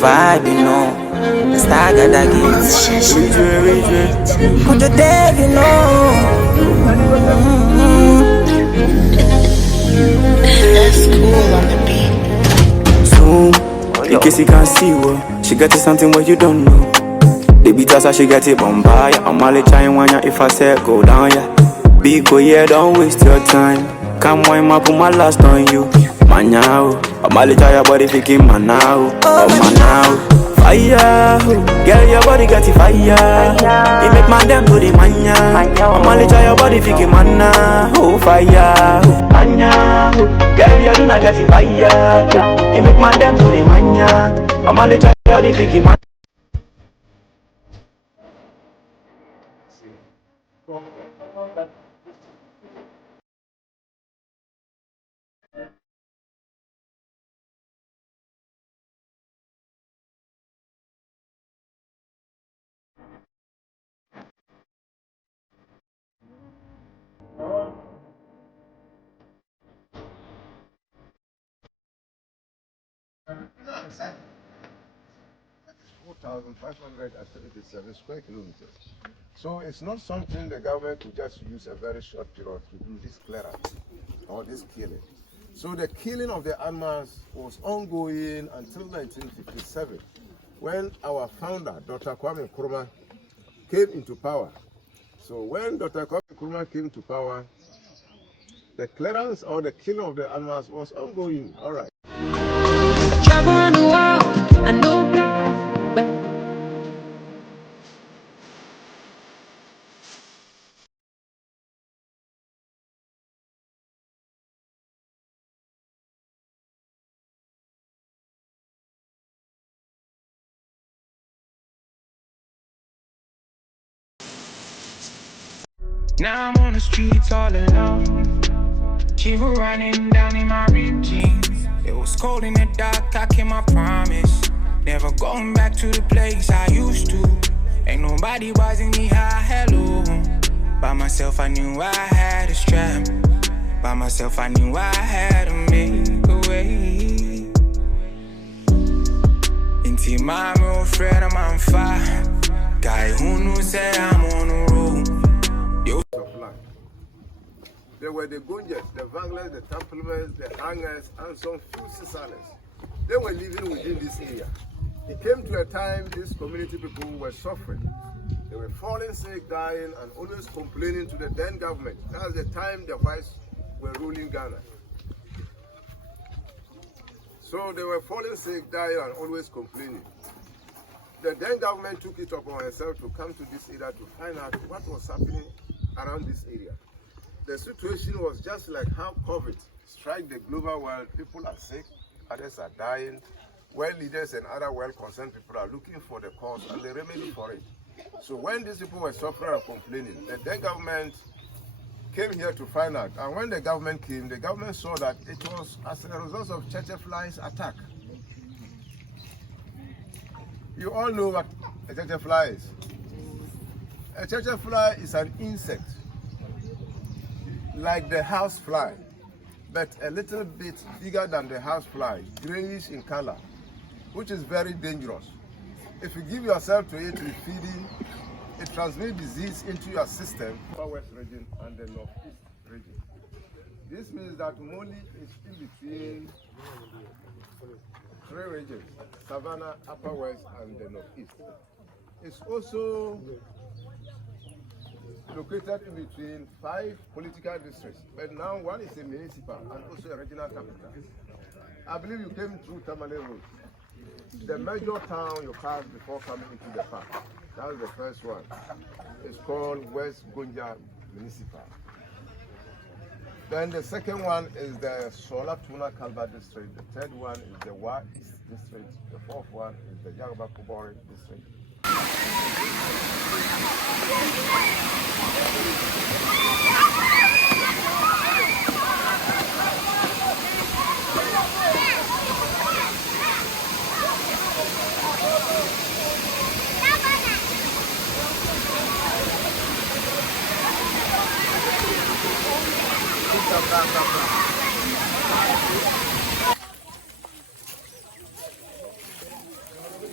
vibe, you know. The stagger that gives. Put your dev, you know. That's cool on the beat. So, in case you can't see what, she got you something what you don't know. The beat us, she get it bombay. I'm only trying one if I say go down, yeah. Be cool, yeah, don't waste your time. Come on, ma put my last on you. Manao, I'm only try your body thinking manao. Oh, manao. Fire, girl, your body got it fire. You make man them do the mania. I'm only try your body thinking manao. Oh, fire, mania. Girl, you do not get it fire. You make man them do the mania. I'm only try your body thinking manao. Square kilometers. So it's not something the government could just use a very short period to do this clearance or this killing. So the killing of the animals was ongoing until 1957, when our founder, Dr. Kwame Nkrumah, came into power. So when Dr. Kwame Nkrumah came to power, the clearance or the killing of the animals was ongoing. All right. Travel around the world, I know. Now I'm on the streets all alone. Shiver running down in my ripped jeans. It was cold in the dark, I kept my promise. Never going back to the place I used to. Ain't nobody buzzing me high, hello. By myself I knew I had a strap. By myself I knew I had to make a way. Inti my real friend, I'm on fire. Guy who knew said I'm on the road. There were the Gunjas, the Vanglers, the Templemans, the Hangers, and some few Cisalans. They were living within this area. It came to a time these community people were suffering. They were falling sick, dying, and always complaining to the then government. That was the time the whites were ruling Ghana. So they were falling sick, dying, and always complaining. The then government took it upon herself to come to this area to find out what was happening around this area. The situation was just like how COVID struck the global world. People are sick, others are dying. World leaders and other well-concerned people are looking for the cause and the remedy for it. So when these people were suffering and complaining, the then government came here to find out. And when the government came, the government saw that it was as a result of church flies attack. You all know what a church fly is. A church fly is an insect, like the house fly, but a little bit bigger than the house fly, grayish in color, which is very dangerous. If you give yourself to it with feeding, it transmits disease into your system. Upper West region and the Northeast region. This means that Moli is in between three regions: Savannah, Upper West, and the Northeast. It's also located in between 5 political districts, but now one is a municipal and also a regional capital. I believe you came through Tamale Road. The major town you pass before coming into the park. That's the first one. It's called West Gonja Municipal. Then the second one is the Sola Tuna Kalba district. The third one is the Wa East district. The fourth one is the Yaruba Kubori district.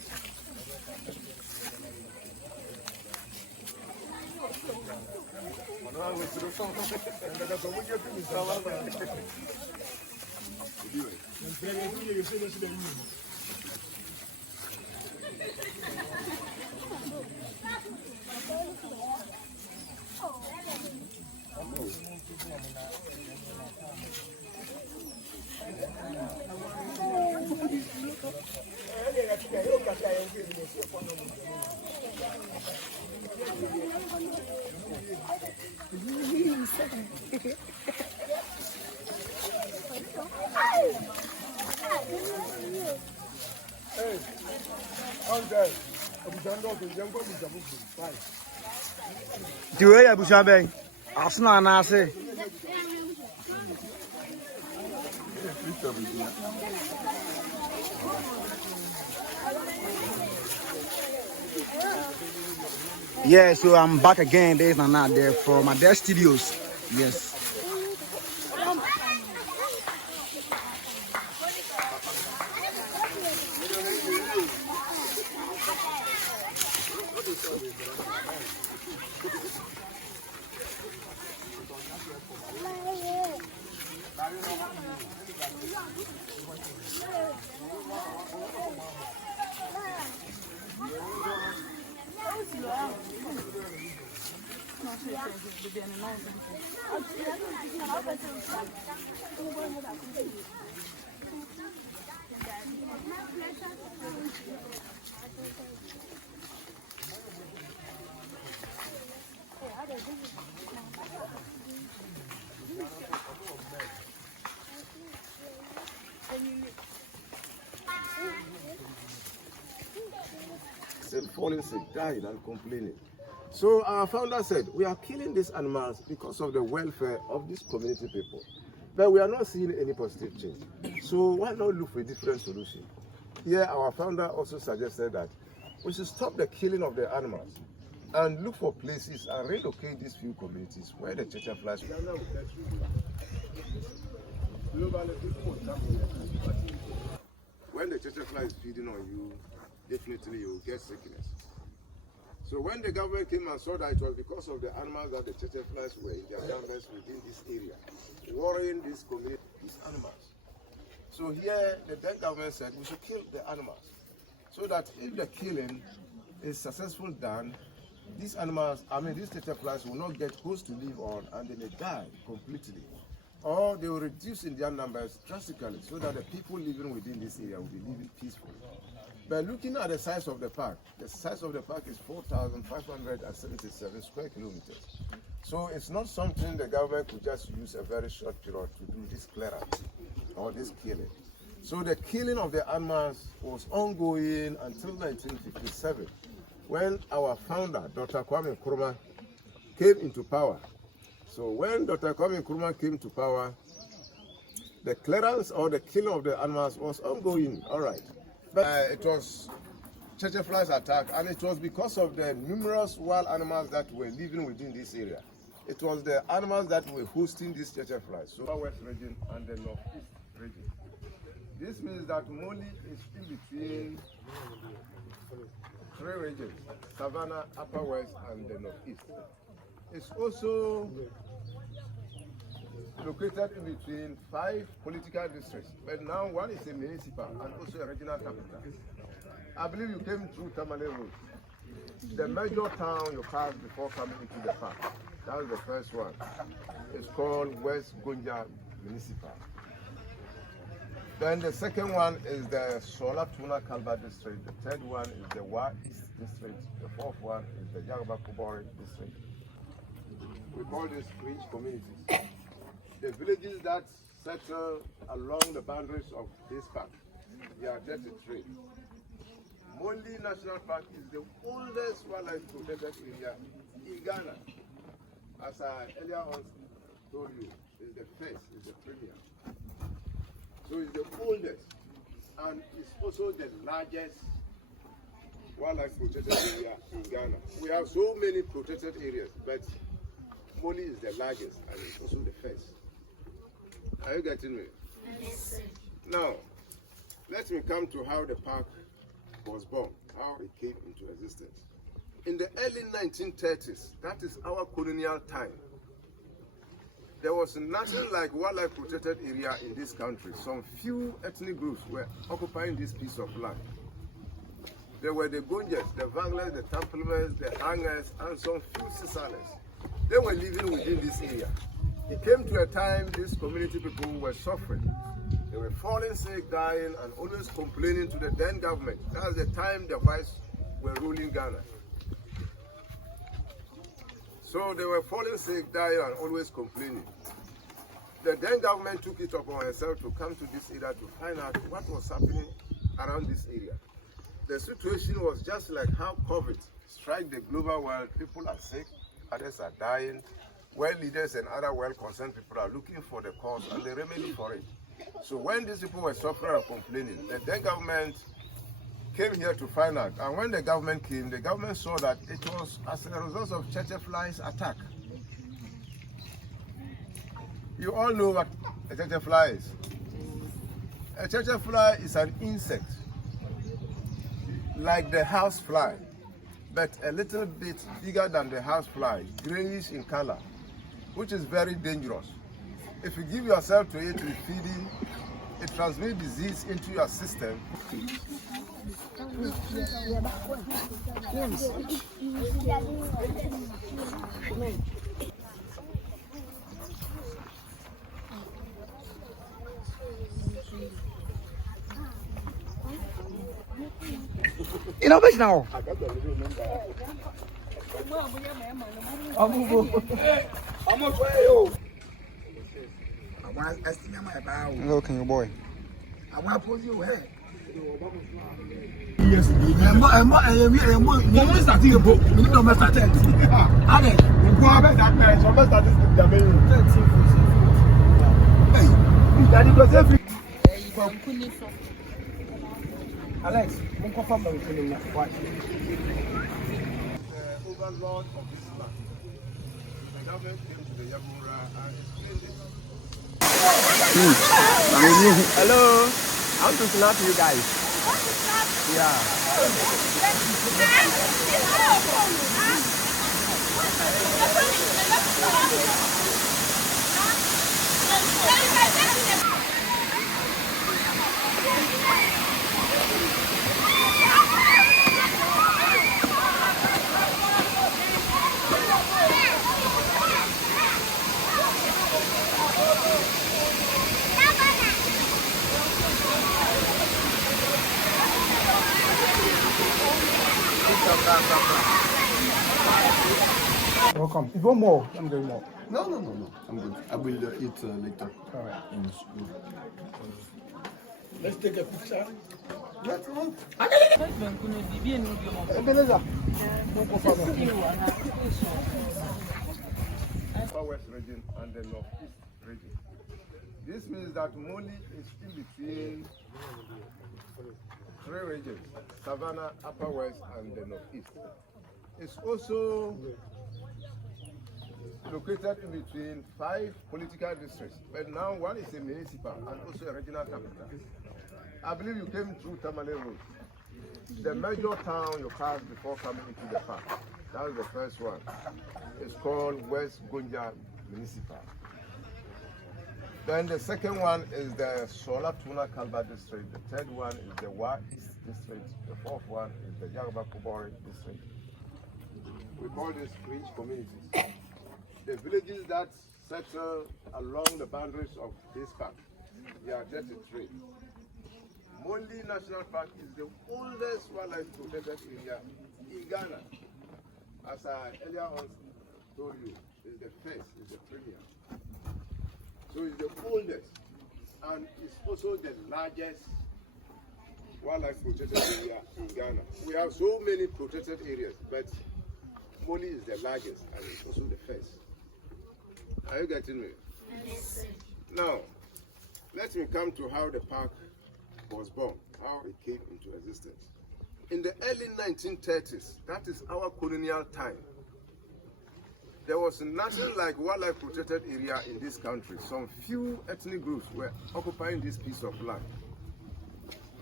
The way I push away, I've seen an answer. Yeah, so I'm back again. There's another there from my desk studios. Yes. Falling sick, dying and complaining. So our founder said, we are killing these animals because of the welfare of these community people. But we are not seeing any positive change. So why not look for a different solution? Here our founder also suggested that we should stop the killing of the animals and look for places and relocate these few communities where the checha flies. When the checha fly is feeding on you, definitely you will get sickness. So when the government came and saw that it was because of the animals that the checha flies were in their numbers within this area, worrying this community, these animals. So here the then government said we should kill the animals, so that if the killing is successful done, these animals, these checha flies will not get host to live on and they may die completely. Or they will reduce in their numbers drastically so that the people living within this area will be living peacefully. But looking at the size of the park is 4,577 square kilometers. So it's not something the government could just use a very short period to do this clearance or this killing. So the killing of the animals was ongoing until 1957, when our founder, Dr. Kwame Nkrumah, came into power. So when Dr. Kwame Nkrumah came to power, the clearance or the killing of the animals was ongoing, all right. But it was checha flies attack, and it was because of the numerous wild animals that were living within this area. It was the animals that were hosting these checha flies, so West region and the Northeast region. This means that Moli is in between three regions, Savannah, Upper West, and the Northeast. It's also located in between 5 political districts, but now one is a municipal and also a regional capital. I believe you came through Tamale Road. The major town you pass before coming into the park, that's the first one. It's called West Gonja Municipal. Then the second one is the Sola Tuna Kalba district. The third one is the Wa East district. The fourth one is the Yagaba Kubori district. We call these rich communities. The villages that settle along the boundaries of this park, they are 33. Moli National Park is the oldest wildlife protected area in Ghana. As I earlier on told you, it's the first, it's the premier. So it's the oldest, and it's also the largest wildlife protected area in Ghana. We have so many protected areas, but Moli is the largest and it's also the first. Are you getting me? Yes. Now, let me come to how the park was born, how it came into existence. In the early 1930s, that is our colonial time, there was nothing like wildlife protected area in this country. Some few ethnic groups were occupying this piece of land. There were the Gonjas, the Vanglers, the Tamplemers, the Hangers, and some few Sisalers. They were living within this area. It came to a time these community people were suffering. They were falling sick, dying, and always complaining to the then government. That was the time the whites were ruling Ghana. So they were falling sick, dying, and always complaining. The then government took it upon herself to come to this area to find out what was happening around this area. The situation was just like how COVID struck the global world. People are sick, others are dying. World leaders and other well-concerned people are looking for the cause and the remedy for it. So when these people were suffering and complaining, the then government came here to find out. And when the government came, the government saw that it was as a result of church flies attack. You all know what a church fly is. A church fly is an insect, like the house fly, but a little bit bigger than the house fly, grayish in color, which is very dangerous. If you give yourself to it with feeding, it transmits disease into your system. You know which now? Looking your boy. I want to put you here. Yes, Alex, mon confirme avec le nom. Overlord of this land. The government came to the Yagura and explained it. Hello, I want to snap you guys. Welcome. You want more? I'm doing more. No. I'm good. I will eat later. All right. In school. Let's take a picture. Let's move. Ebenezer. Mon confirme. Upper West region and the Northeast region. This means that Moli is in between three regions: Savannah, Upper West, and the Northeast. It's also located in between 5 political districts, but now one is a municipal and also a regional capital. I believe you came through Tamale Road. The major town you pass before coming into the park. That is the first one. It's called West Gonja Municipal. Then the second one is the Sola Tuna Kalba district. The third one is the Wa East district. The fourth one is the Yaruba Kubori district. We call these fringe communities. The villages that settle along the boundaries of this park, there are 33. Moli National Park is the oldest wildlife protected area in Ghana. As I earlier on told you, it's the first, it's the premier. So it's the oldest, and it's also the largest wildlife protected area in Ghana. We have so many protected areas, but Moli is the largest, and it's also the first. Are you getting me? Yes. Now, let me come to how the park was born, how it came into existence. In the early 1930s, that is our colonial time, there was nothing like wildlife protected area in this country. Some few ethnic groups were occupying this piece of land.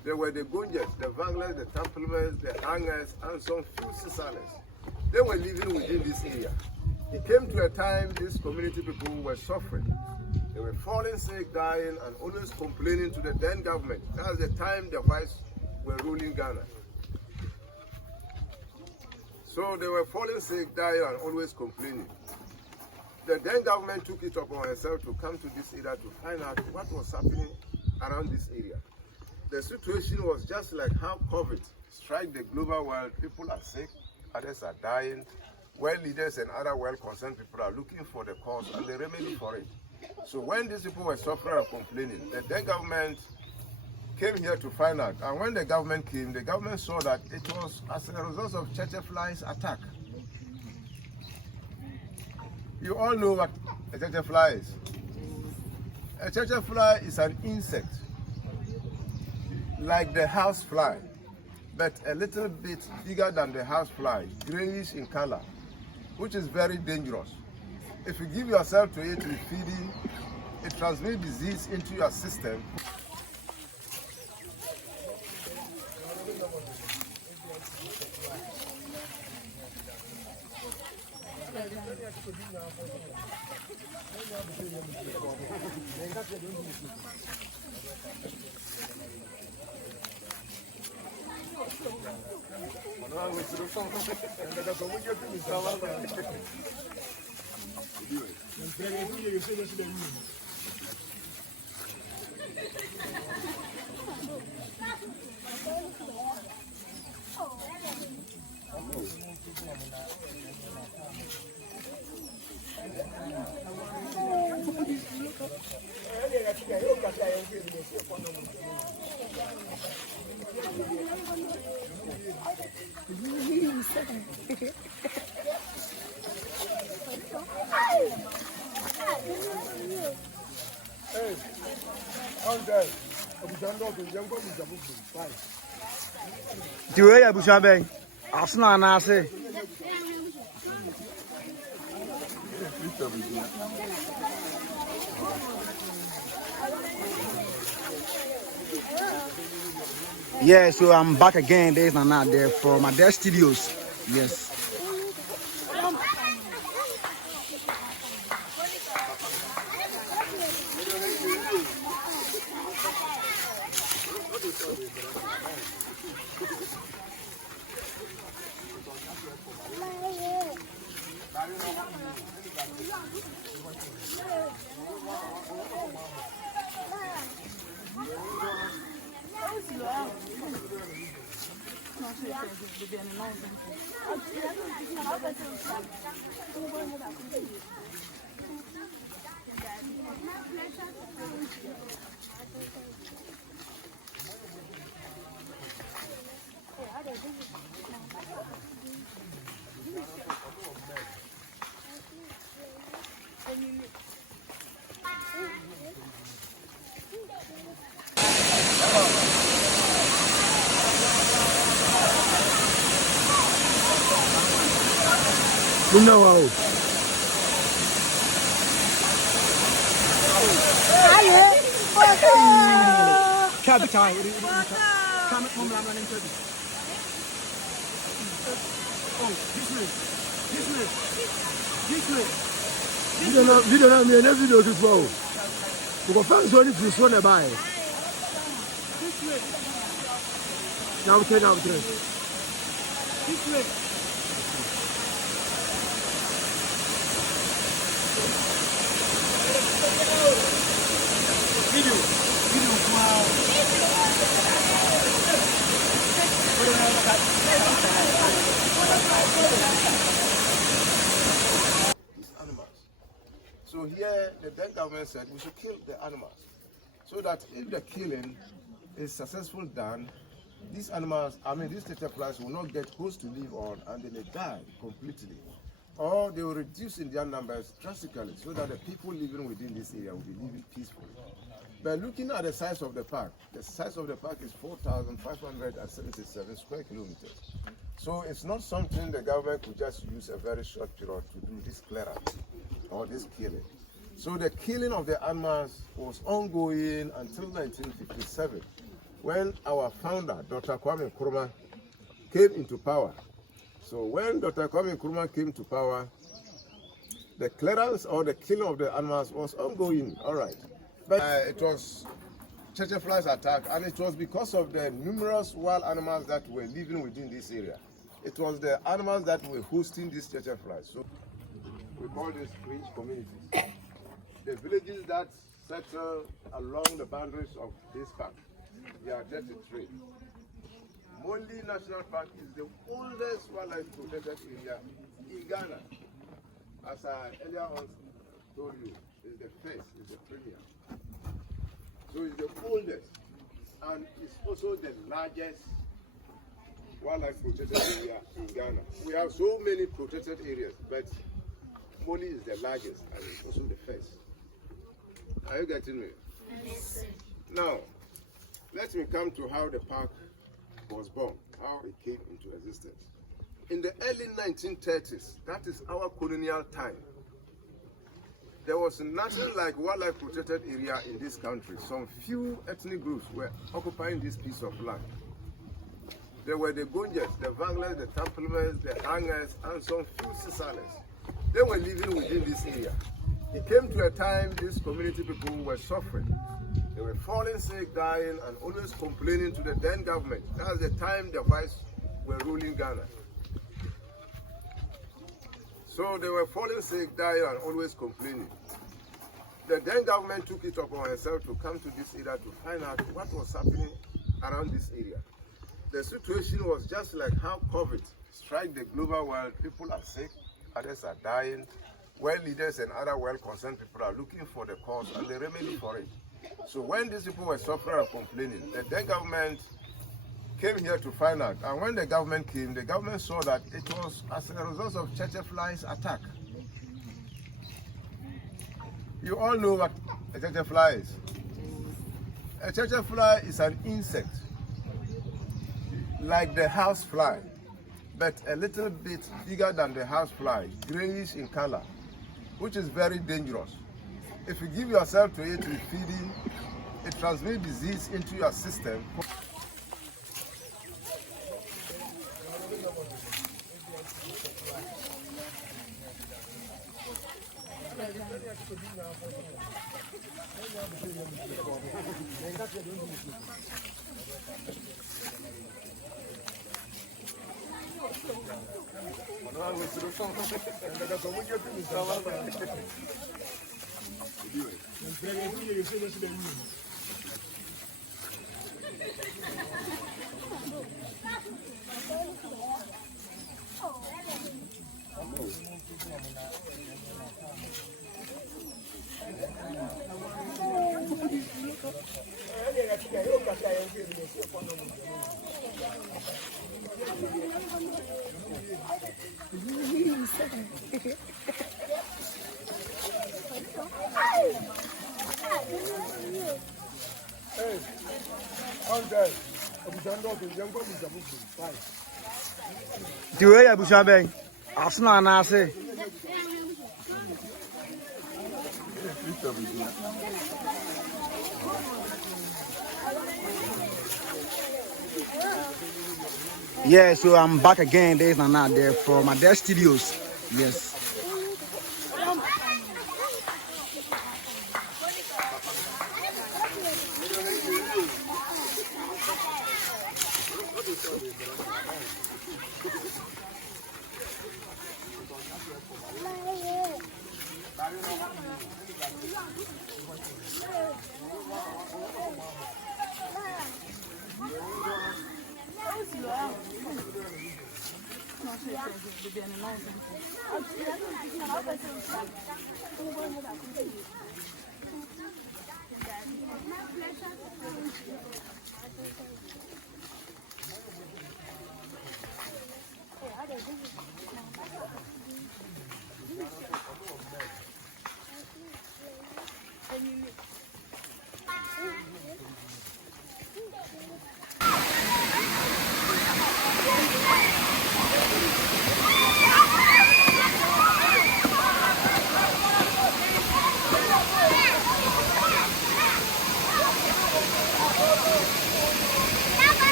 There were the Gunjas, the Vanglers, the Templemans, the Hangers, and some few Cisalers. They were living within this area. It came to a time these community people were suffering. They were falling sick, dying, and always complaining to the then government. That was the time the whites were ruling Ghana. So they were falling sick, dying, and always complaining. The then government took it upon herself to come to this area to find out what was happening around this area. The situation was just like how COVID struck the global world. People are sick, others are dying. World leaders and other well-concerned people are looking for the cause and the remedy for it. So when these people were suffering and complaining, the then government came here to find out. And when the government came, the government saw that it was as a result of flies attack. You all know what a fly is. A fly is an insect, like the house fly, but a little bit bigger than the house fly, grayish in color, which is very dangerous. If you give yourself to it with feeding, it transmits disease into your system. Do you hear Bushabe? Asna Nase. Yeah, so I'm back again. Days and not there for my desk studios. Yes. You know how. Cabby time. Come at Mom running to this. Oh, this way. This way. This way. You don't have me any video to follow. You go find somebody to swan a buy. This way. Now, okay, now, this way. These animals. So here the then government said we should kill the animals, so that if the killing is successful done, these animals, these flies will not get host to live on and they may die completely. Or they will reduce in their numbers drastically so that the people living within this area will be living peacefully. But looking at the size of the park is 4,577 square kilometers. So it's not something the government could just use a very short period to do this clearance or this killing. So the killing of the animals was ongoing until 1957, when our founder, Dr. Kwame Nkrumah, came into power. So when Dr. Kwame Nkrumah came to power, the clearance or the killing of the animals was ongoing, all right. But it was flies attack, and it was because of the numerous wild animals that were living within this area. It was the animals that were hosting these flies. So we call this fringe communities. The villages that settle along the boundaries of this park, they are 33. Monli National Park is the oldest wildlife protected area in Ghana. As I earlier on told you, is the first, is the premier. So it's the oldest, and it's also the largest wildlife protected area in Ghana. We have so many protected areas, but Monli is the largest, and it's also the first. Are you getting me? Yes. Now, let me come to how the park was born, how it came into existence. In the early 1930s, that is our colonial time, there was nothing like wildlife protected area in this country. Some few ethnic groups were occupying this piece of land. There were the Gunjas, the Vanglers, the Tamplemans, the Hangers, and some few Sisalers. They were living within this area. It came to a time these community people were suffering. They were falling sick, dying, and always complaining to the then government. That was the time the whites were ruling Ghana. So they were falling sick, dying, and always complaining. The then government took it upon itself to come to this area to find out what was happening around this area. The situation was just like how COVID struck the global world. People are sick, others are dying. World leaders and other well-concerned people are looking for the cause and the remedy for it. So when these people were suffering and complaining, the then government came here to find out. And when the government came, the government saw that it was as a result of flies attack. You all know what a fly is. A fly is an insect, like the house fly, but a little bit bigger than the house fly, grayish in color, which is very dangerous. If you give yourself to it with feeding, it transmits disease into your system. The way I push bang, as no na say. Yeah, so I'm back again. There's Nana there for my desk studios. Yes.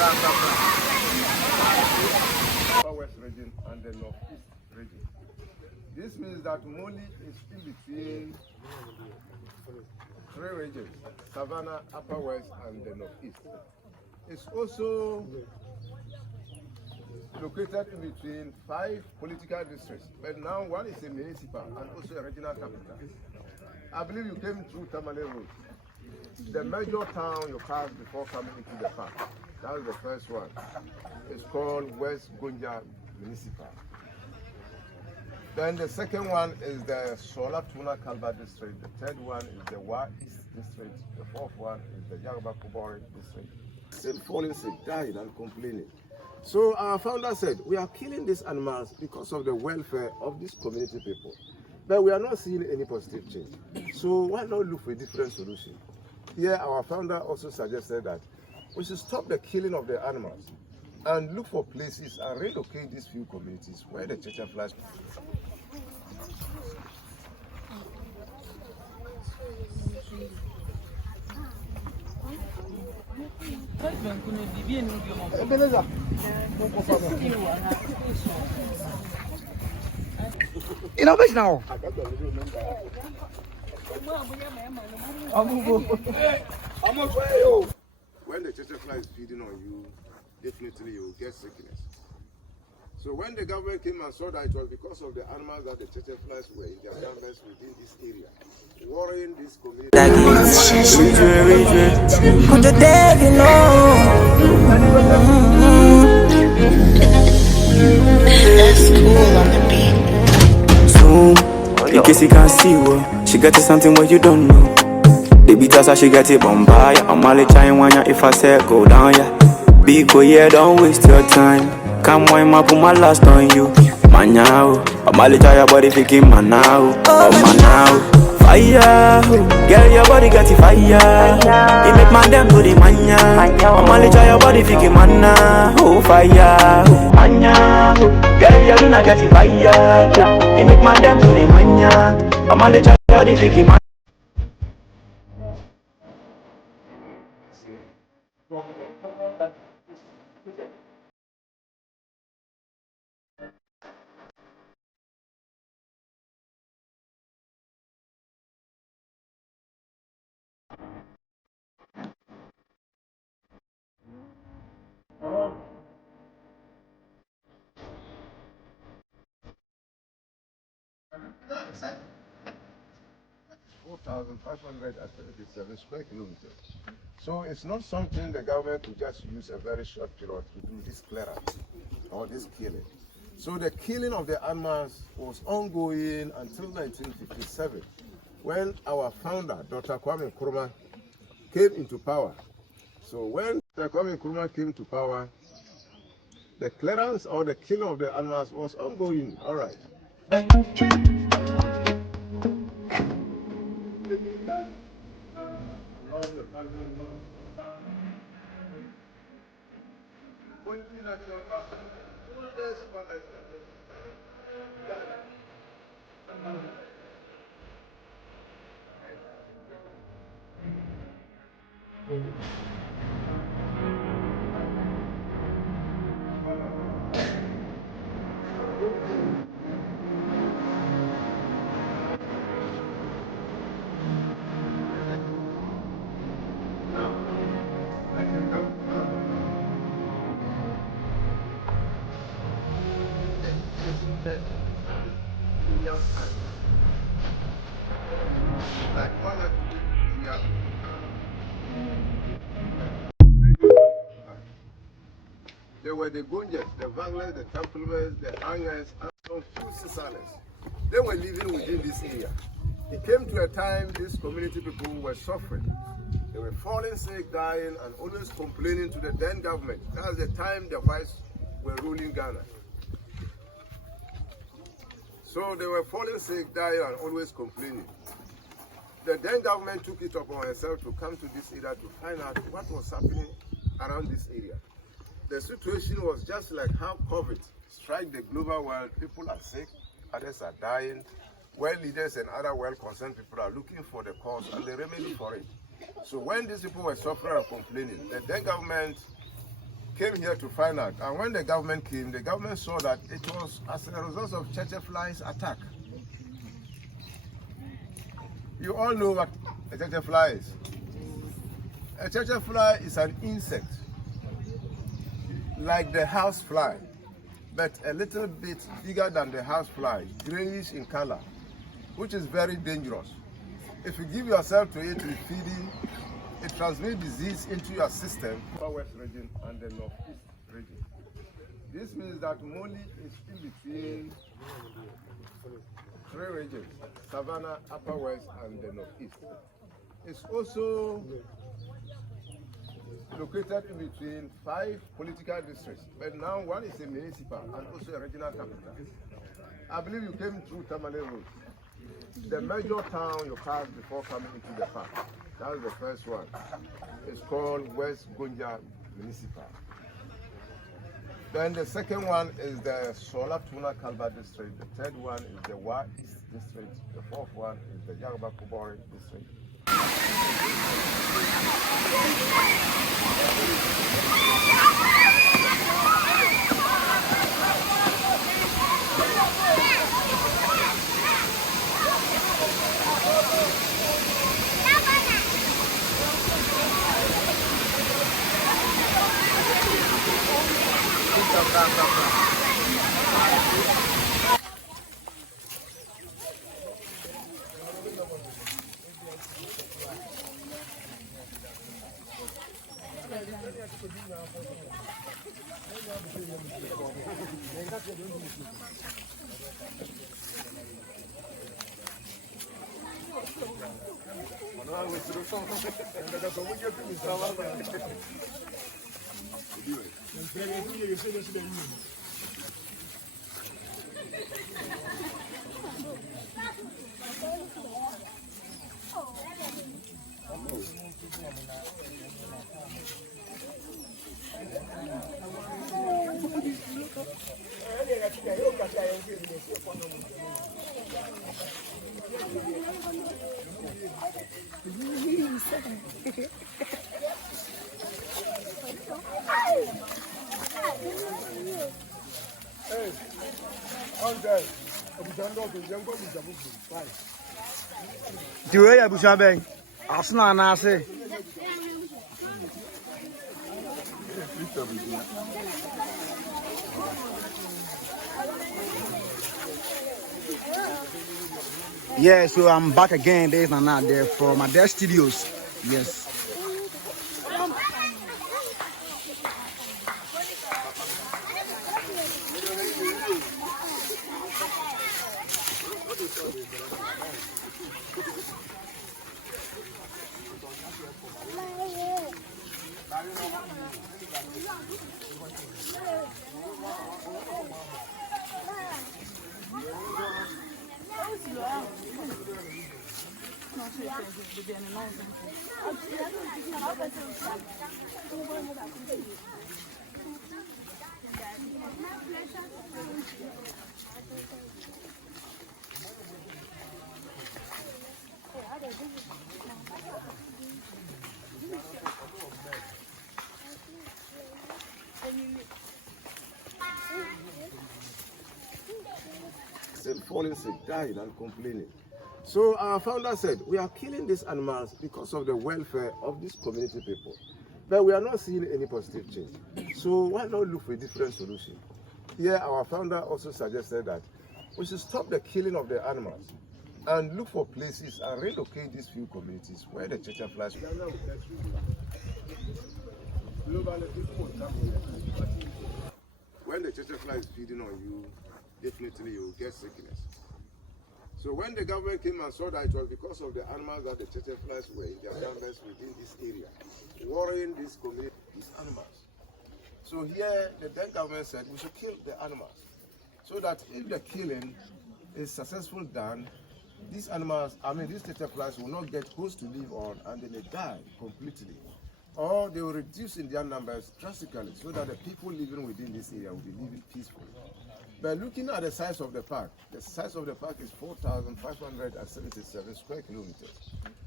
Upper West region and the Northeast region. This means that Moli is in between three regions: Savannah, Upper West, and the Northeast. It's also located in between 5 political districts, but now one is a municipal and also a regional capital. I believe you came through Tamale Road. The major town you pass before coming into the park, that's the first one. It's called West Gonja Municipal. Then the second one is the Sola Tuna Kalba district. The third one is the Wa East district. The fourth one is the Yagaba Kubori district. Still falling sick, dying and complaining. So our founder said, we are killing these animals because of the welfare of these community people. But we are not seeing any positive change. So why not look for a different solution? Here our founder also suggested that we should stop the killing of the animals and look for places and relocate these few communities where the checha flies. You know, bitch now. When the checha fly is feeding on you, definitely you will get sickness. So when the government came and saw that it was because of the animals that the checha flies were in their numbers within this area, worrying this community. That's cool on the beat. Zoom, in case you can't see what she got to something what you don't know. The beat us, she got it bombay. I'm only trying one if I say go down, yeah. Biko, yeah, don't waste your time. Come on, I put my last on you. Manao, I'm only trying body thinking manao. Oh, manao. Fire, girl, your body got it fire. You make man them do the mania. I'm only trying body thinking manao. Oh, fire, mania. Girl, you do not get it fire. You make man them do the mania. I'm only trying body thinking manao. Square kilometers. So it's not something the government could just use a very short period to do this clearance or this killing. So the killing of the animals was ongoing until 1957, when our founder, Dr. Kwame Nkrumah, came into power. So when Dr. Kwame Nkrumah came to power, the clearance or the killing of the animals was ongoing. All right. There were the Gunjas, the Vanglers, the Templars, the Angers, and some few Cisalers. They were living within this area. It came to a time these community people were suffering. They were falling sick, dying, and always complaining to the then government. That's the time the whites were ruling Ghana. So they were falling sick, dying, and always complaining. The then government took it upon herself to come to this area to find out what was happening around this area. The situation was just like how COVID struck the global world. People are sick, others are dying. World leaders and other well-concerned people are looking for the cause and the remedy for it. So when these people were suffering and complaining, the then government came here to find out. And when the government came, the government saw that it was as a result of flies attack. You all know what a fly is. A fly is an insect, like the house fly, but a little bit bigger than the house fly, grayish in color, which is very dangerous. If you give yourself to it with feeding, it transmits disease into your system. Upper West region and the Northeast region. This means that Moli is in between three regions: Savannah, Upper West, and the Northeast. It's also located in between 5 political districts, but now one is a municipal and also a regional capital. I believe you came through Tamale Road. The major town you pass before coming into the park. That's the first one. It's called West Gonja Municipal. Then the second one is the Sola Tuna Kalba district. The third one is the Wa East district. The fourth one is the Yarba Kubori district. Do you have a bang? Asna Nase. Yeah, so I'm back again. Days and not there for my desk studios. Yes. Still falling sick, dying and complaining. So our founder said, we are killing these animals because of the welfare of these community people. But we are not seeing any positive change. So why not look for a different solution? Here our founder also suggested that we should stop the killing of the animals and look for places and relocate these few communities where the checha flies. When the checha fly is feeding on you, definitely you will get sickness. So when the government came and saw that it was because of the animals that the checha flies were in their numbers within this area, worrying this community, these animals. So here the then government said we should kill the animals, so that if the killing is successful done, these animals, these checha flies will not get host to live on and they may die completely. Or they will reduce in their numbers drastically so that the people living within this area will be living peacefully. But looking at the size of the park is 4,577 square kilometers.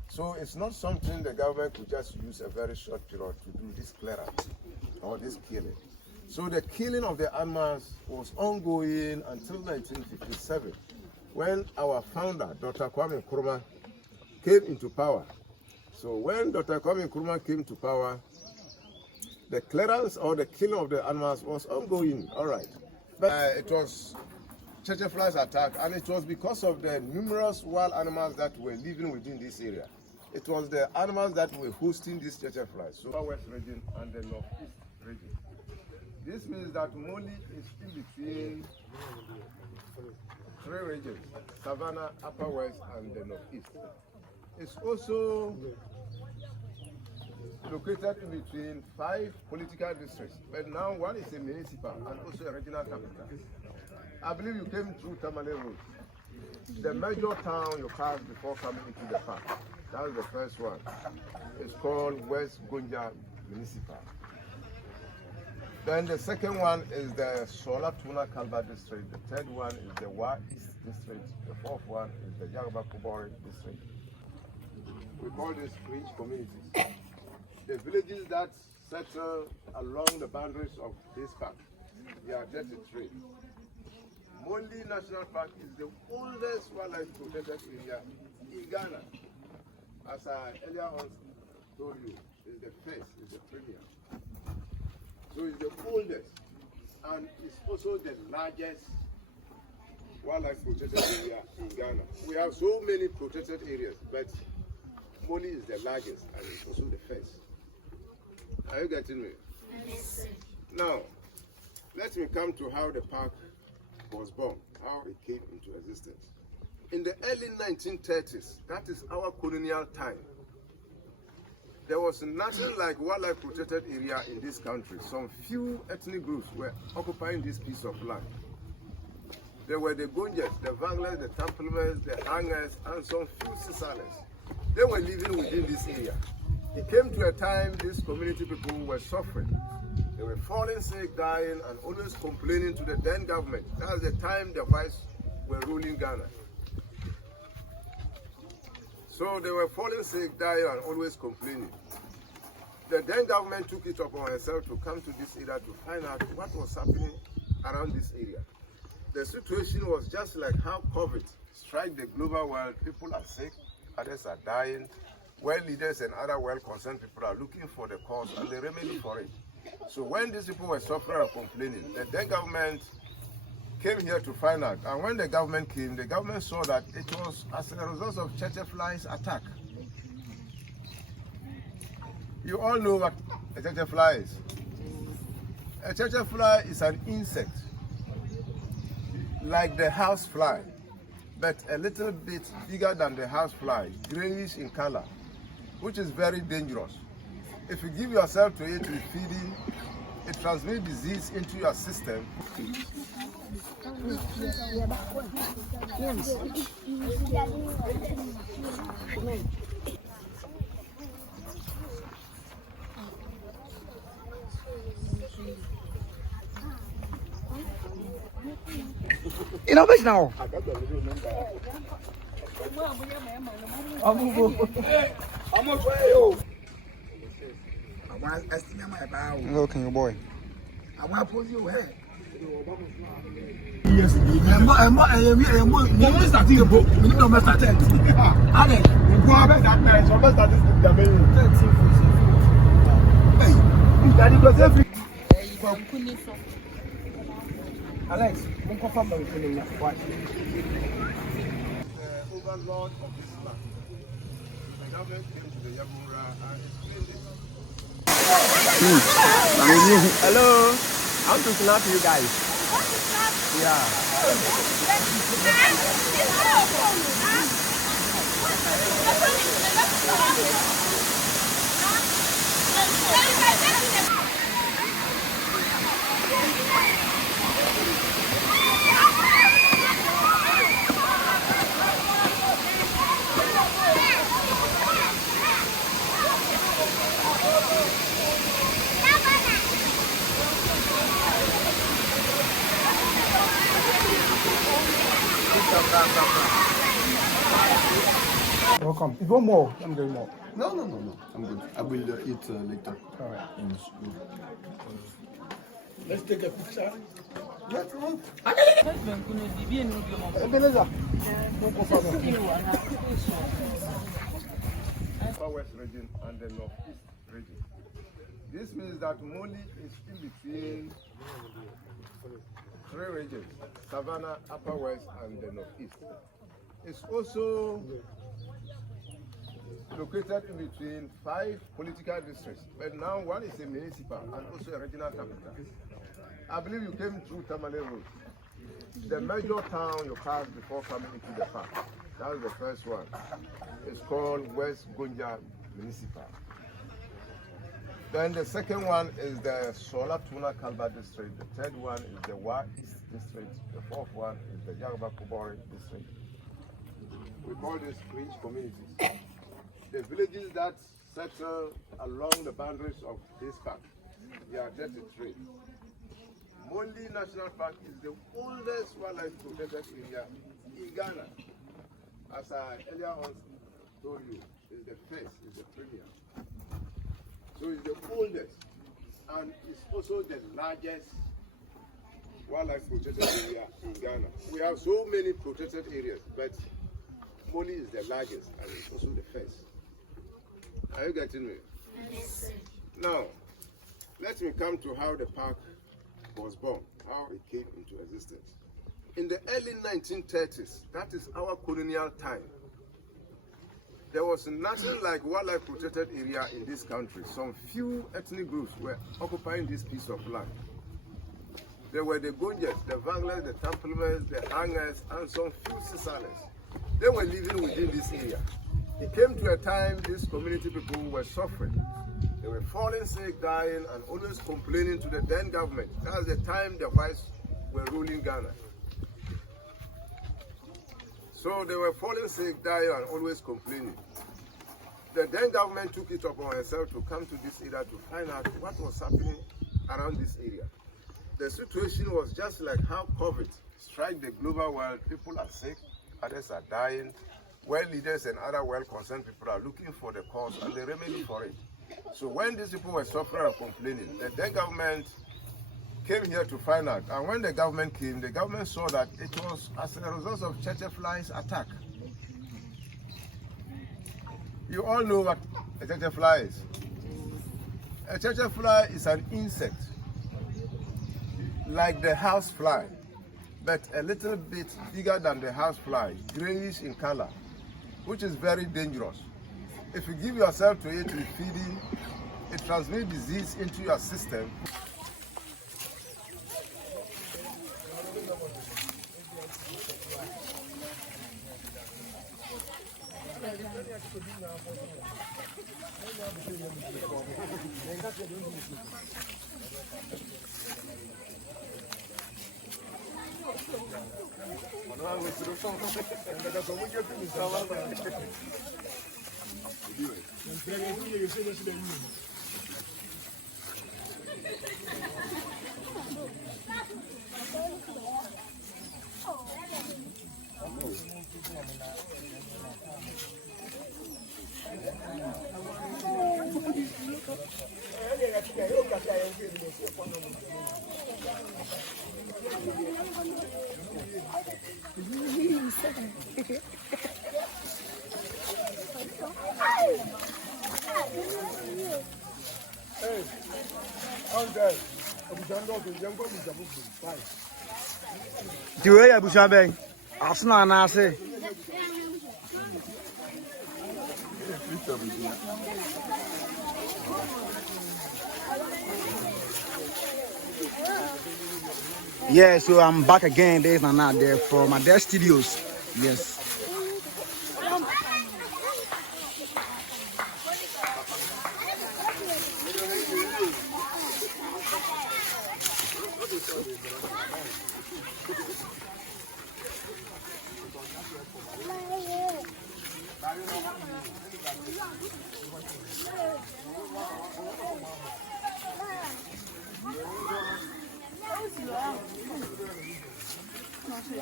So it's not something the government could just use a very short period to do this clearance or this killing. So the killing of the animals was ongoing until 1957, when our founder, Dr. Kwame Nkrumah, came into power. So when Dr. Kwame Nkrumah came to power, the clearance or the killing of the animals was ongoing, all right. But it was church flies attack, and it was because of the numerous wild animals that were living within this area. It was the animals that were hosting these church flies, so West region and the Northeast region. This means that Moli is in between three regions: Savannah, Upper West, and the Northeast. It's also located in between 5 political districts, but now one is a municipal and also a regional capital. I believe you came through Tamale Road. The major town you pass before coming into the park. That's the first one. It's called West Gonja Municipal. Then the second one is the Sola Tuna Kalba district. The third one is the Wa East district. The fourth one is the Yagaba Kubori district. We call these fringe communities. The villages that settle along the boundaries of this park, there are 33. Moli National Park is the oldest wildlife protected area in Ghana. As I earlier on told you, it's the first, it's the premier. So it's the oldest, and it's also the largest wildlife protected area in Ghana. We have so many protected areas, but Moli is the largest, and it's also the first. Are you getting me? Yes. Now, let me come to how the park was born, how it came into existence. In the early 1930s, that is our colonial time, there was nothing like wildlife protected area in this country. Some few ethnic groups were occupying this piece of land. There were the Gunjas, the Vanglers, the Tamplemans, the Hangers, and some few Sisales. They were living within this area. It came to a time these community people were suffering. They were falling sick, dying, and always complaining to the then government. That was the time the whites were ruling Ghana. So they were falling sick, dying, and always complaining. The then government took it upon herself to come to this area to find out what was happening around this area. The situation was just like how COVID struck the global world. People are sick, others are dying. World leaders and other well-concerned people are looking for the cause and the remedy for it. So when these people were suffering and complaining, the then government came here to find out. And when the government came, the government saw that it was as a result of church flies attack. You all know what a church fly is. A church fly is an insect, like the house fly, but a little bit bigger than the house fly, grayish in color, which is very dangerous. If you give yourself to it with feeding, it transmits disease into your system. You know, bitch now. Looking your boy. I want to put you here. Alex, mon confirme dans le film. Overlord of this land. The government came to the Yabura and explained it. Hello. I want to snap you guys. Yeah. come. If you want more, I'm getting more. No. I'm good. I will eat later. All right. In school. Let's take a picture. Let's move. Beleza. Upper West region and the Northeast region. This means that Moli is in between three regions, Savannah, Upper West, and the Northeast. It's also located in between 5 political districts, but now one is a municipal and also a regional capital. I believe you came through Tamale Road. The major town you pass before coming into the park. That's the first one. It's called West Gonja Municipal. Then the second one is the Sola Tuna Kalba district. The third one is the Wa East district. The fourth one is the Yaruba Kubore district. We call these fringe communities. The villages that settle along the boundaries of this park, they are 33. Mondi National Park is the oldest wildlife protected area in Ghana. As I earlier on told you, it's the first, it's the premier. So it's the oldest, and it's also the largest wildlife protected area in Ghana. We have so many protected areas, but Moli is the largest, and it's also the first. Are you getting me? Yes. Now, let me come to how the park was born, how it came into existence. In the early 1930s, that is our colonial time, there was nothing like wildlife protected area in this country. Some few ethnic groups were occupying this piece of land. There were the Gonjas, the Vanglers, the Templemans, the Hangers, and some few Sisalers. They were living within this area. It came to a time these community people were suffering. They were falling sick, dying, and always complaining to the then government. That was the time the whites were ruling Ghana. So they were falling sick, dying, and always complaining. The then government took it upon herself to come to this area to find out what was happening around this area. The situation was just like how COVID struck the global world. People are sick, others are dying. World leaders and other well-concerned people are looking for the cause and the remedy for it. So when these people were suffering and complaining, the then government came here to find out. And when the government came, the government saw that it was as a result of church flies attack. You all know what a church fly is. A church fly is an insect, like the house fly, but a little bit bigger than the house fly, grayish in color, which is very dangerous. If you give yourself to it with feeding, it transmits disease into your system. The way I push up, I'm not say. Yeah, so I'm back again. Days and not there for my desk studios. Yes.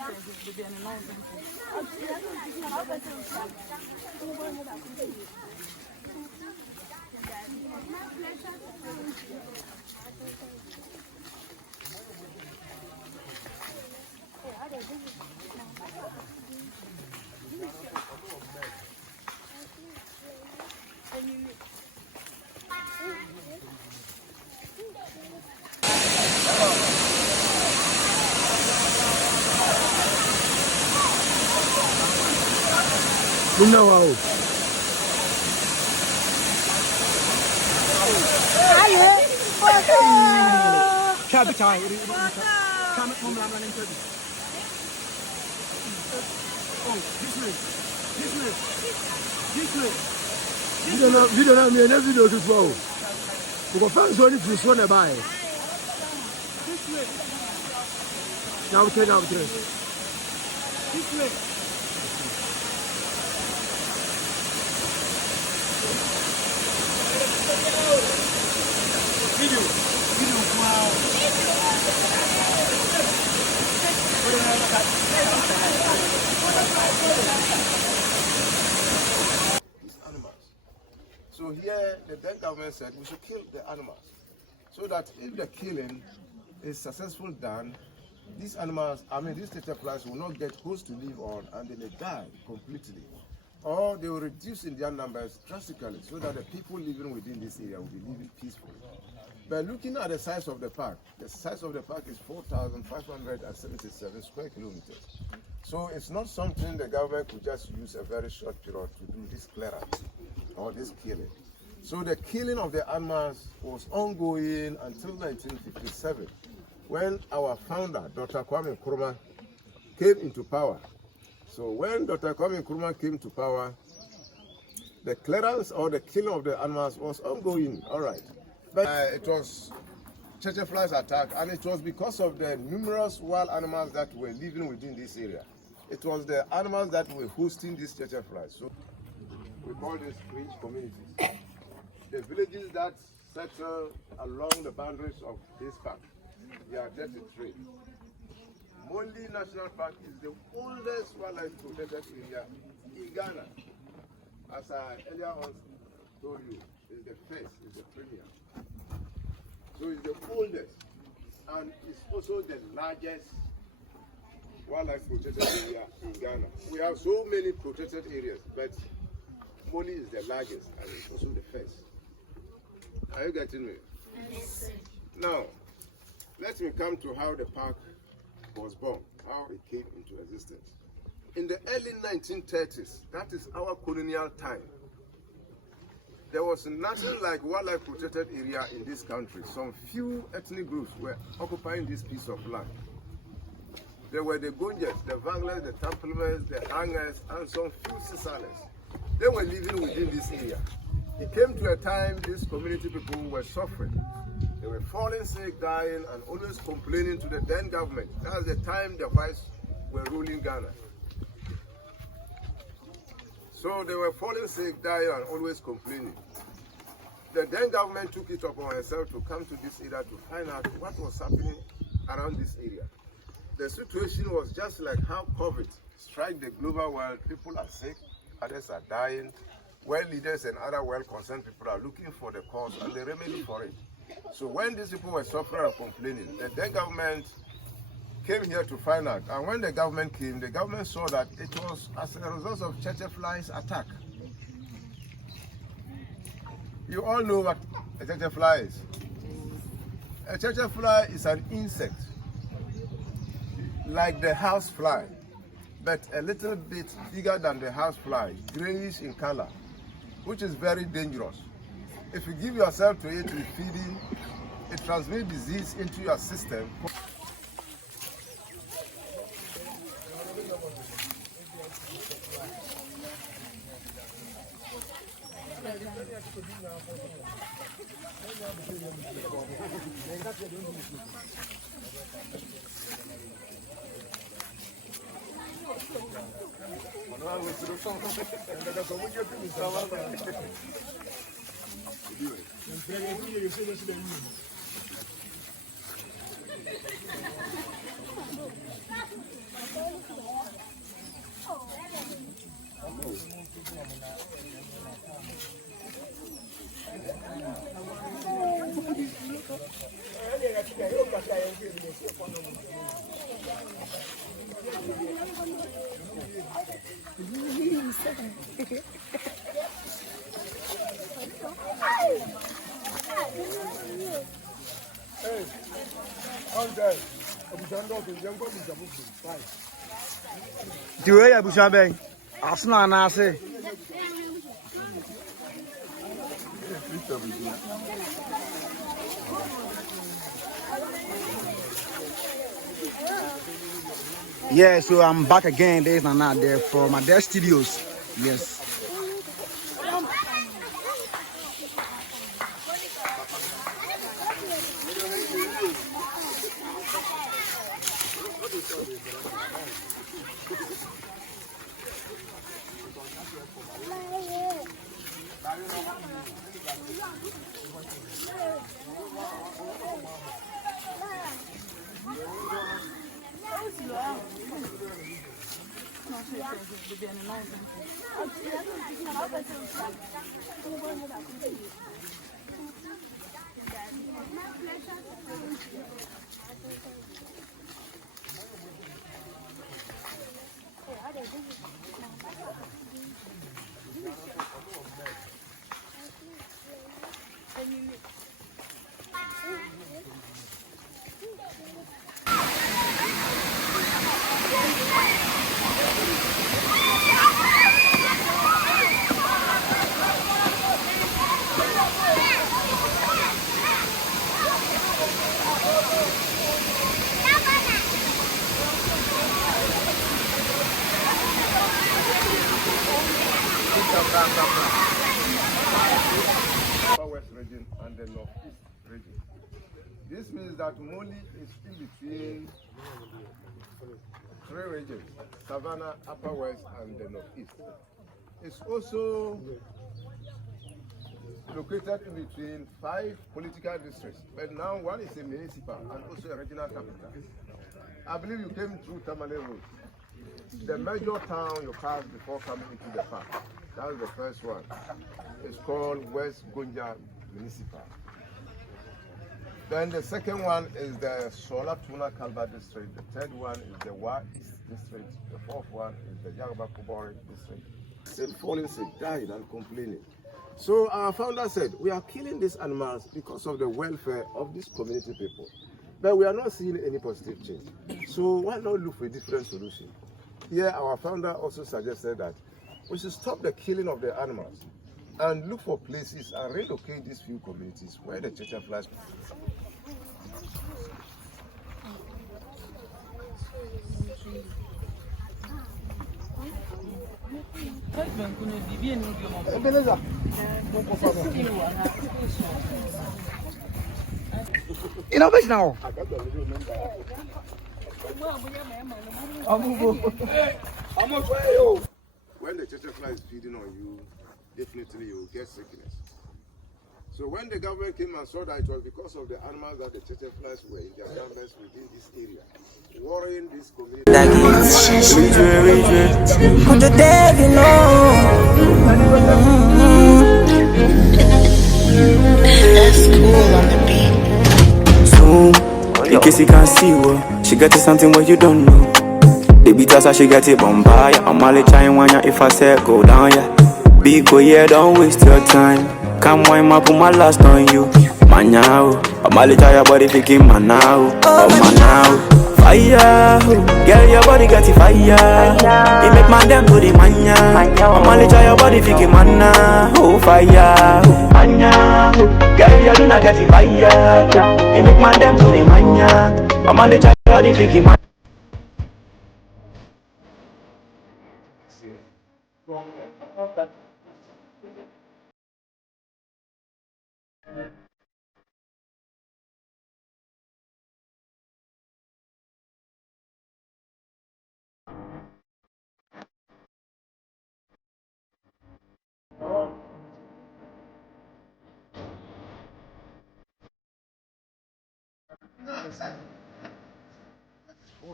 No, wow. Cabby time. Oh, this way. This way. This way. Video na me na video to go. We go find zone if you so nearby. This way. Now take out there. This way. Video. Wow. These animals. So here the then government said we should kill the animals, so that if the killing is successful done, these animals, these tetraflies will not get host to live on and they may die completely. Or they will reduce in their numbers drastically so that the people living within this area will be living peacefully. But looking at the size of the park is 4,577 square kilometers. So it's not something the government could just use a very short period to do this clearance or this killing. So the killing of the animals was ongoing until 1957, when our founder, Dr. Kwame Nkrumah, came into power. So when Dr. Kwame Nkrumah came to power, the clearance or the killing of the animals was ongoing, all right. But it was flies attack, and it was because of the numerous wild animals that were living within this area. It was the animals that were hosting these flies. So we call these fringe communities. The villages that settle along the boundaries of this park, they are 33. Monli National Park is the oldest wildlife protected area in Ghana. As I earlier on told you, it's the first, it's the premier. So it's the oldest, and it's also the largest wildlife protected area in Ghana. We have so many protected areas, but Monli is the largest, and it's also the first. Are you getting me? Yes. Now, let me come to how the park was born, how it came into existence. In the early 1930s, that is our colonial time, there was nothing like wildlife protected area in this country. Some few ethnic groups were occupying this piece of land. There were the Gunjas, the Vanglers, the Tamplemers, the Hangers, and some few Sisales. They were living within this area. It came to a time these community people were suffering. They were falling sick, dying, and always complaining to the then government. That was the time the whites were ruling Ghana. So they were falling sick, dying, and always complaining. The then government took it upon herself to come to this area to find out what was happening around this area. The situation was just like how COVID struck the global world. People are sick, others are dying. World leaders and other well-concerned people are looking for the cause and the remedy for it. So when these people were suffering and complaining, the then government came here to find out. And when the government came, the government saw that it was as a result of flies attack. You all know what a fly is. A fly is an insect, like the house fly, but a little bit bigger than the house fly, grayish in color, which is very dangerous. If you give yourself to it with feeding, it transmits disease into your system. The way you push bang, as no na say. Yeah, so I'm back again. Days and not there for my desk studios. Yes. Upper West region and the Northeast region. This means that Moli is in between three regions, Savannah, Upper West, and the Northeast. It's also located in between 5 political districts, but now one is a municipal and also a regional capital. I believe you came through Tamale Road. The major town you pass before coming into the park, that's the first one. It's called West Gonja Municipal. Then the second one is the Sola Tuna Kalba district. The third one is the Wa East district. The fourth one is the Yagaba Kubori district. Still falling sick, died and complaining. So our founder said, we are killing these animals because of the welfare of these community people. But we are not seeing any positive change. So why not look for a different solution? Here our founder also suggested that we should stop the killing of the animals and look for places and relocate these few communities where the checha flies. You know which now? When the checha fly is feeding on you, definitely you will get sickness. So when the government came and saw that it was because of the animals that the checha flies were in their gardens within this area, worrying this community. That's cool on the beat. Zoom, in case you can't see what she got to something what you don't know. The beat us she got it bombay. I'm only trying one if I say go down yeah. Big boy yeah, don't waste your time. Come wine my put my last on you. Manao, I'm only trying body picking manao. Oh manao. Fire, girl your body got it fire. It make man them do the mania. I'm only trying your body picking mana. Oh fire, mania. Girl you do not get it fire. It make man them do the mania. I'm only trying your body picking mana.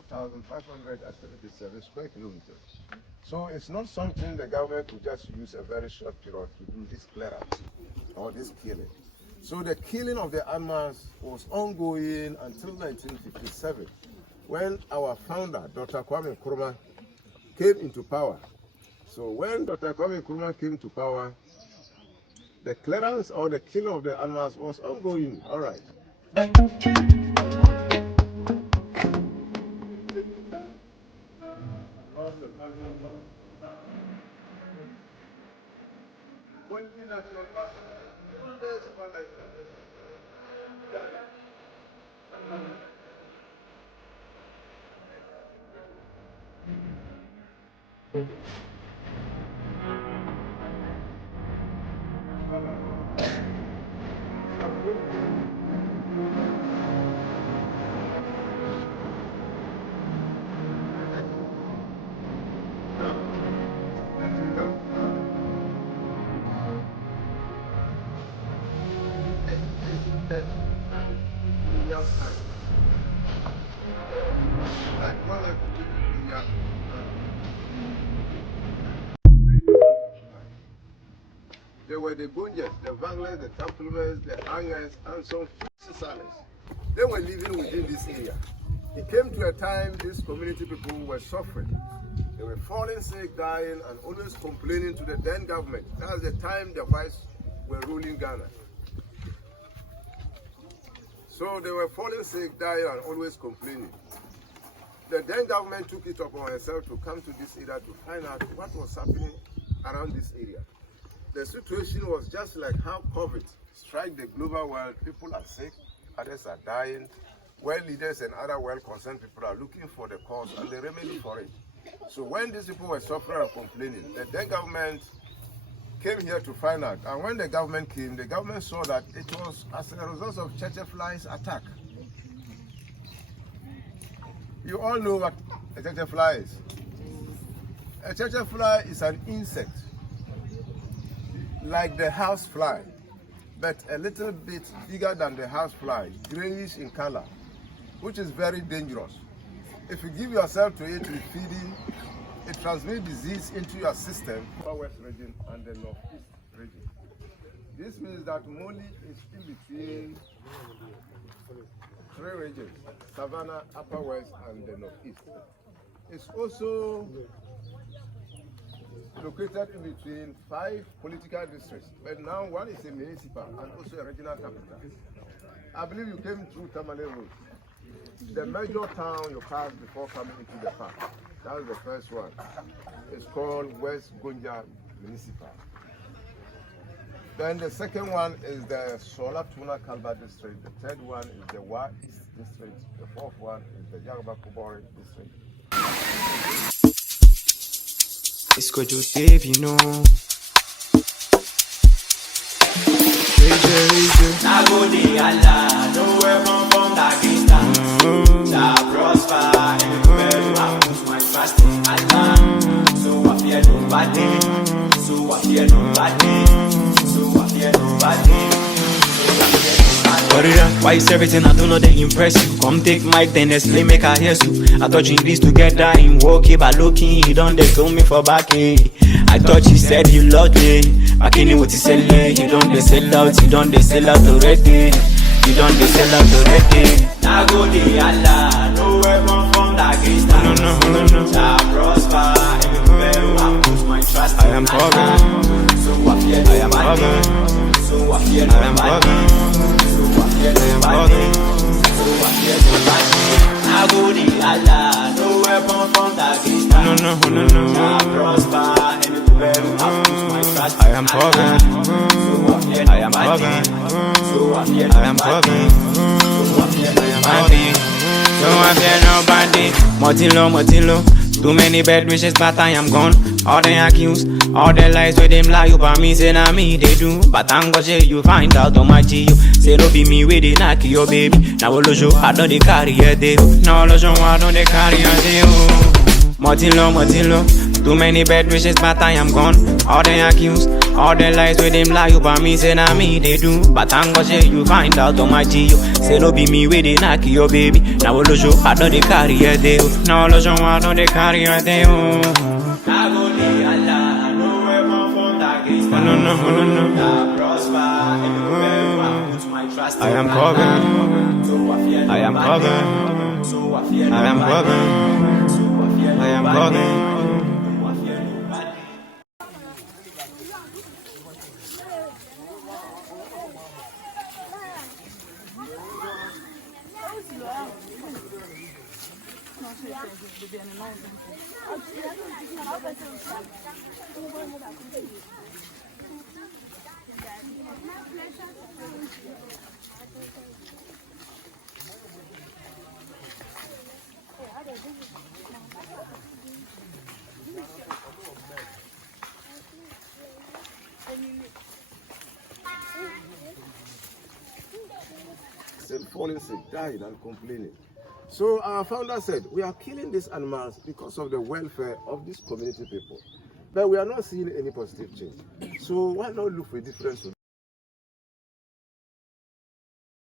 1,577 square kilometers. So it's not something the government could just use a very short period to do this clearance or this killing. So the killing of the animals was ongoing until 1957, when our founder, Dr. Kwame Nkrumah, came into power. So when Dr. Kwame Nkrumah came to power, the clearance or the killing of the animals was ongoing. All right. There were the Gunjas, the Vanglers, the Tamplemers, the Angers, and some Sisales. They were living within this area. It came to a time these community people were suffering. They were falling sick, dying, and always complaining to the then government. That was the time the whites were ruling Ghana. So they were falling sick, dying, and always complaining. The then government took it upon herself to come to this area to find out what was happening around this area. The situation was just like how COVID struck the global world. People are sick, others are dying. World leaders and other well-concerned people are looking for the cause and the remedy for it. So when these people were suffering and complaining, the then government came here to find out. And when the government came, the government saw that it was as a result of church flies attack. You all know what a church fly is. A church fly is an insect, like the house fly, but a little bit bigger than the house fly, grayish in color, which is very dangerous. If you give yourself to it with feeding, it transmits disease into your system, Upper West region and the Northeast region. This means that Moli is in between three regions, Savannah, Upper West, and the Northeast. It's also located in between 5 political districts, but now one is a municipal and also a regional capital. I believe you came through Tamale Road. The major town you pass before coming into the park, that's the first one. It's called West Gonja Municipal. Then the second one is the Sola Tuna Kalba district. The third one is the Wa East district. The fourth one is the Yarba Kubori district. It's good you Dave, you know. I go the Allah, no weapon from that distance. Shall prosper, everywhere I put my trust in Allah. So I fear nobody, so I fear nobody, so I fear nobody. Why is everything I do not they impress you? Come take my then explain, make I hear you. I thought you this together in walkie, but looking, you don't they kill me for back. I thought you said you loved me. Back in what you sell, you don't they sell out, you don't they sell out already. You don't they sell out already. Now go the Allah, no weapon from that distance. No. Shall prosper, everywhere I put my trust. I am covered, so I fear nobody. So I fear nobody. I go the Allah, no weapon from that distance. No. Shall prosper, everywhere I put my trust. I am covered, I am covered, I am covered, so I fear nobody. Motilo. Too many bad wishes, but I am gone. All the accused, all the lies with them lie about me, say na me they do. But I'm gonna say you find out on my G. Say no be me with it, knock your baby. Now all show I don't they carry a day. Now all show I don't they carry a day. Motilo. Too many bad wishes, but I am gone. All the accused, all the lies with them lie about me, say na me they do. But I'm gonna say you find out on my Gio. Say no be me with the knock your baby. Now all the show, I don't they carry a day. Now all the show, I don't they carry a day. I go lay Allah, no weapon formed against me. No. Prosper, everywhere I put my trust. I am covered. So I fear. I am covered. So I fear. I am covered. So I fear. I am covered. Falling sick, died and complaining. So our founder said, we are killing these animals because of the welfare of these community people. But we are not seeing any positive change. So why not look for a different solution?